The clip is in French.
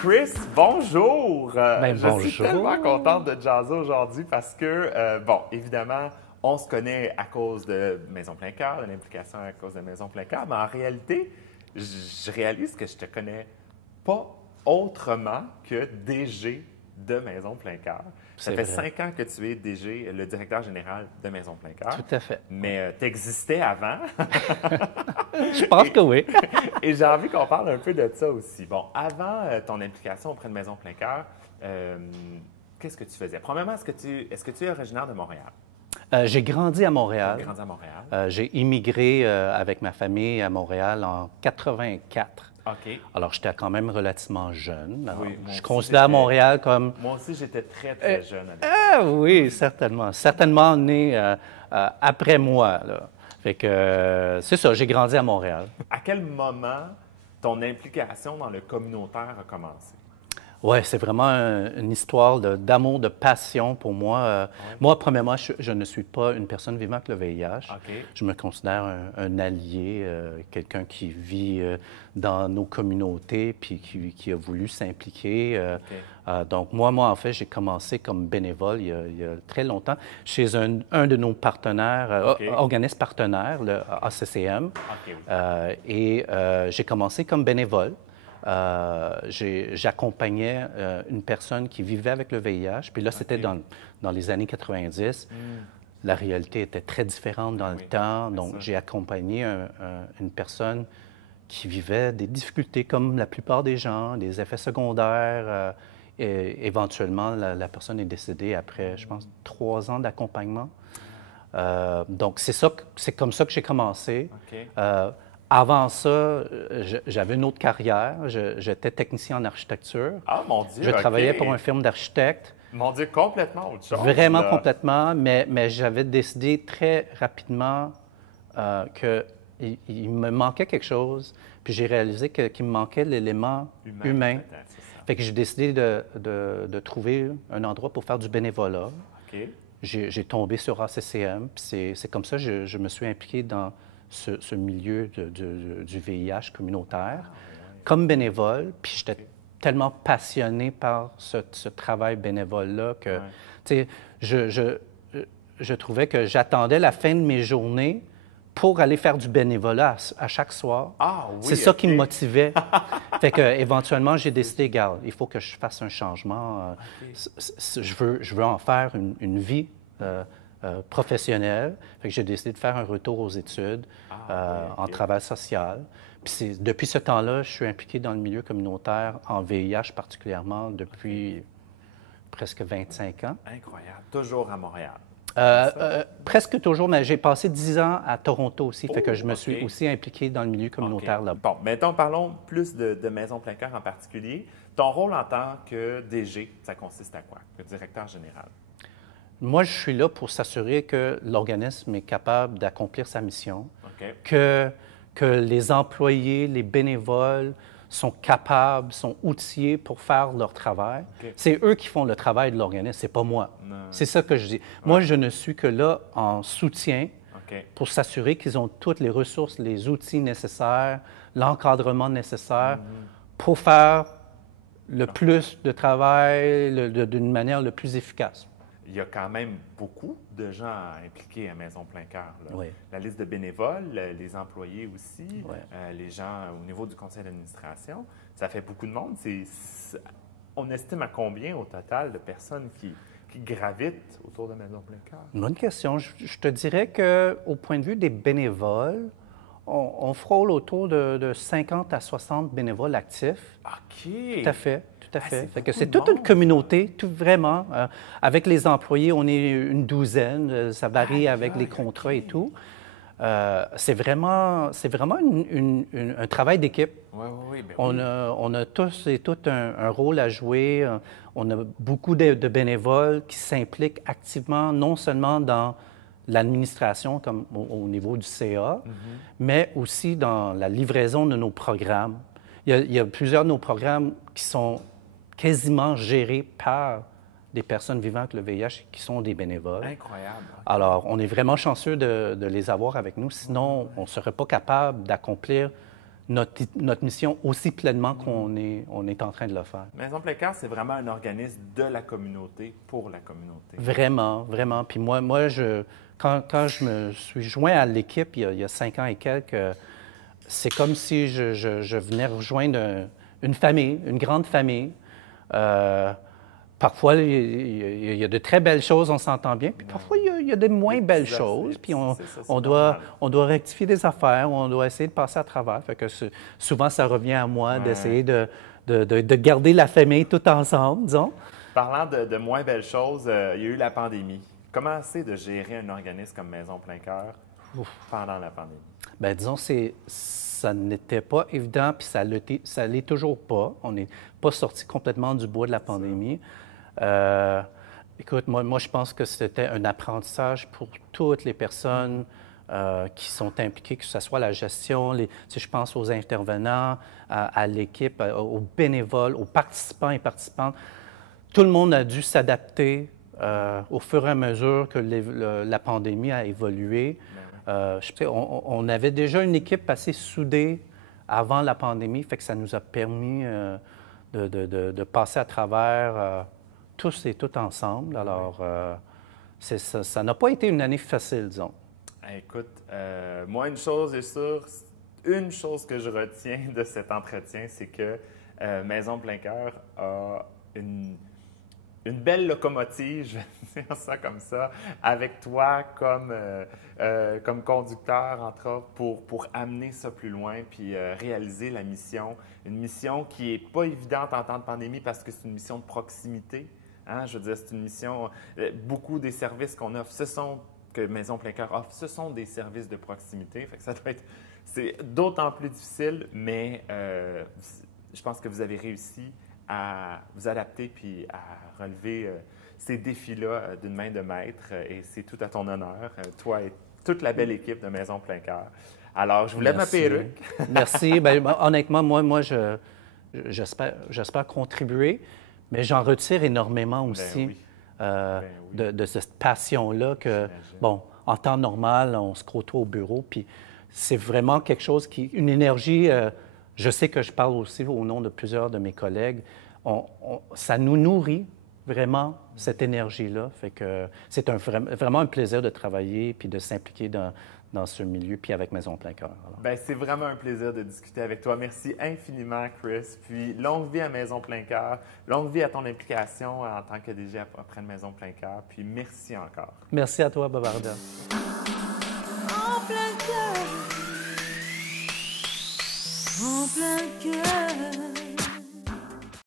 Chris, bonjour! Bonjour. Je suis tellement contente de jaser aujourd'hui parce que, bon, évidemment, on se connaît à cause de Maison Plein Cœur, de l'implication à cause de Maison Plein Cœur, mais en réalité, je réalise que je te connais pas autrement que DG de Maison Plein Cœur. Ça fait 5 ans que tu es DG, le directeur général de Maison Plein Cœur. Tout à fait. Mais tu existais avant. Je pense que oui. Et j'ai envie qu'on parle un peu de ça aussi. Bon, avant ton implication auprès de Maison Plein Cœur, qu'est-ce que tu faisais? Premièrement, est-ce que tu es originaire de Montréal? J'ai grandi à Montréal. Tu as grandi à Montréal. J'ai immigré avec ma famille à Montréal en 84. OK. Alors, j'étais quand même relativement jeune. Alors, Oui, je considère Montréal comme... Moi aussi, j'étais très, très jeune. oui, certainement. Certainement né après moi, là. Fait que c'est ça, j'ai grandi à Montréal. À quel moment ton implication dans le communautaire a commencé? Oui, c'est vraiment une histoire d'amour, de passion pour moi. Moi, premièrement, je ne suis pas une personne vivant avec le VIH. OK. Je me considère un allié, quelqu'un qui vit dans nos communautés puis qui a voulu s'impliquer. Donc, moi, en fait, j'ai commencé comme bénévole il y a très longtemps chez un de nos partenaires, organismes partenaires, le ACCM. OK, oui. Et j'ai commencé comme bénévole. J'accompagnais une personne qui vivait avec le VIH. Puis là, c'était dans les années 90. La réalité était très différente dans le temps. Donc, j'ai accompagné une personne qui vivait des difficultés comme la plupart des gens, des effets secondaires. Et éventuellement, la personne est décédée après, je pense, 3 ans d'accompagnement. Donc, c'est comme ça que j'ai commencé. OK. Avant ça, j'avais une autre carrière. J'étais technicien en architecture. Ah, mon Dieu! Je travaillais OK. pour une firme d'architectes. Mon Dieu, complètement autre chose. Vraiment là. complètement, mais j'avais décidé très rapidement qu'il me manquait quelque chose. Puis j'ai réalisé qu'il me manquait l'élément humain. peut-être, c'est ça. Fait que j'ai décidé de trouver un endroit pour faire du bénévolat. OK. J'ai tombé sur ACCM, puis c'est comme ça que je me suis impliqué dans ce milieu du VIH communautaire comme bénévole. Puis j'étais tellement passionné par ce travail bénévole-là que, tu sais, je trouvais que j'attendais la fin de mes journées pour aller faire du bénévolat à chaque soir. Ah oui, c'est ça qui me OK. motivait. Fait que éventuellement, j'ai décidé, regarde, il faut que je fasse un changement. Je veux en faire une vie professionnelle. Fait que j'ai décidé de faire un retour aux études en travail social. Puis depuis ce temps-là, je suis impliqué dans le milieu communautaire, en VIH particulièrement, depuis presque 25 ans. Incroyable. Toujours à Montréal. Presque toujours, mais j'ai passé 10 ans à Toronto aussi, fait que je me suis aussi impliqué dans le milieu communautaire OK. là-bas. Bon, mettons, parlons plus de Maison Plein Cœur en particulier. Ton rôle en tant que DG, ça consiste à quoi? Le directeur général. Moi, je suis là pour s'assurer que l'organisme est capable d'accomplir sa mission, OK. que les employés, les bénévoles sont capables, sont outillés pour faire leur travail. OK. C'est eux qui font le travail de l'organisme, c'est pas moi. Non. C'est ça que je dis. Moi, je ne suis que là en soutien OK. pour s'assurer qu'ils ont toutes les ressources, les outils nécessaires, l'encadrement nécessaire pour faire le plus de travail d'une manière le plus efficace. Il y a quand même beaucoup de gens impliqués à Maison Plein Cœur. Là. Oui. La liste de bénévoles, les employés aussi, Oui. les gens au niveau du conseil d'administration, ça fait beaucoup de monde. On estime à combien au total de personnes qui gravitent autour de Maison Plein Cœur? Bonne question. Je te dirais qu'au point de vue des bénévoles, on frôle autour de 50 à 60 bénévoles actifs. OK! Tout à fait. Tout à fait. c'est Fait que beaucoup c'est de toute une monde. communauté, tout vraiment. Avec les employés, on est une douzaine. Ça varie avec les contrats et tout. C'est vraiment un travail d'équipe. Oui, oui, oui. Ben On a tous et toutes un rôle à jouer. On a beaucoup de bénévoles qui s'impliquent activement, non seulement dans l'administration, comme au niveau du CA, mais aussi dans la livraison de nos programmes. Il y a plusieurs de nos programmes qui sont quasiment gérés par des personnes vivant avec le VIH qui sont des bénévoles. Incroyable. Alors, on est vraiment chanceux de les avoir avec nous. Sinon, on ne serait pas capable d'accomplir notre mission aussi pleinement qu'on est en train de le faire. Maison Plein Cœur, c'est vraiment un organisme de la communauté, pour la communauté. Vraiment, vraiment. Puis moi quand je me suis joint à l'équipe il y a 5 ans et quelques, c'est comme si je venais rejoindre une famille, une grande famille. Parfois, il y a de très belles choses, on s'entend bien, puis parfois, il y a de moins belles choses, puis on doit rectifier des affaires, on doit essayer de passer à travers. Fait que souvent, ça revient à moi d'essayer de garder la famille tout ensemble, disons. Parlant de moins belles choses, il y a eu la pandémie. Comment c'est de gérer un organisme comme Maison Plein Cœur pendant la pandémie? Bien, disons, ça n'était pas évident, puis ça l'est toujours pas. On n'est pas sorti complètement du bois de la pandémie. Écoute, moi, je pense que c'était un apprentissage pour toutes les personnes qui sont impliquées, que ce soit la gestion, si je pense aux intervenants, à l'équipe, aux bénévoles, aux participants et participantes. Tout le monde a dû s'adapter au fur et à mesure que la pandémie a évolué. On avait déjà une équipe assez soudée avant la pandémie, fait que ça nous a permis de passer à travers tous et toutes ensemble. Alors, ça n'a pas été une année facile, disons. Écoute, moi, une chose est sûre, une chose que je retiens de cet entretien, c'est que Maison Plein Cœur a une belle locomotive, je vais dire ça comme ça, avec toi comme conducteur, entre autres, pour amener ça plus loin puis réaliser la mission. Une mission qui n'est pas évidente en temps de pandémie parce que c'est une mission de proximité. Hein? Je veux dire, c'est une mission... beaucoup des services qu'on offre, que Maison Plein Cœur offre, ce sont des services de proximité. Fait que ça doit être... C'est d'autant plus difficile, mais je pense que vous avez réussi à vous adapter puis à relever ces défis-là d'une main de maître. Et c'est tout à ton honneur, toi et toute la belle équipe de Maison Plein Cœur. Alors, je vous lève ma perruque. Merci. Bien, honnêtement, moi j'espère contribuer, mais j'en retire énormément aussi de cette passion-là que, bon, en temps normal, on se côtoie au bureau, puis c'est vraiment quelque chose une énergie... je sais que je parle aussi au nom de plusieurs de mes collègues. Ça nous nourrit vraiment, cette énergie-là. Fait que c'est vraiment un plaisir de travailler puis de s'impliquer dans ce milieu, puis avec Maison Plein Cœur. Bien, c'est vraiment un plaisir de discuter avec toi. Merci infiniment, Chris. Puis, longue vie à Maison Plein Cœur. Longue vie à ton implication en tant que DG après Maison Plein Cœur. Puis, merci encore. Merci à toi, Babarda. En plein cœur.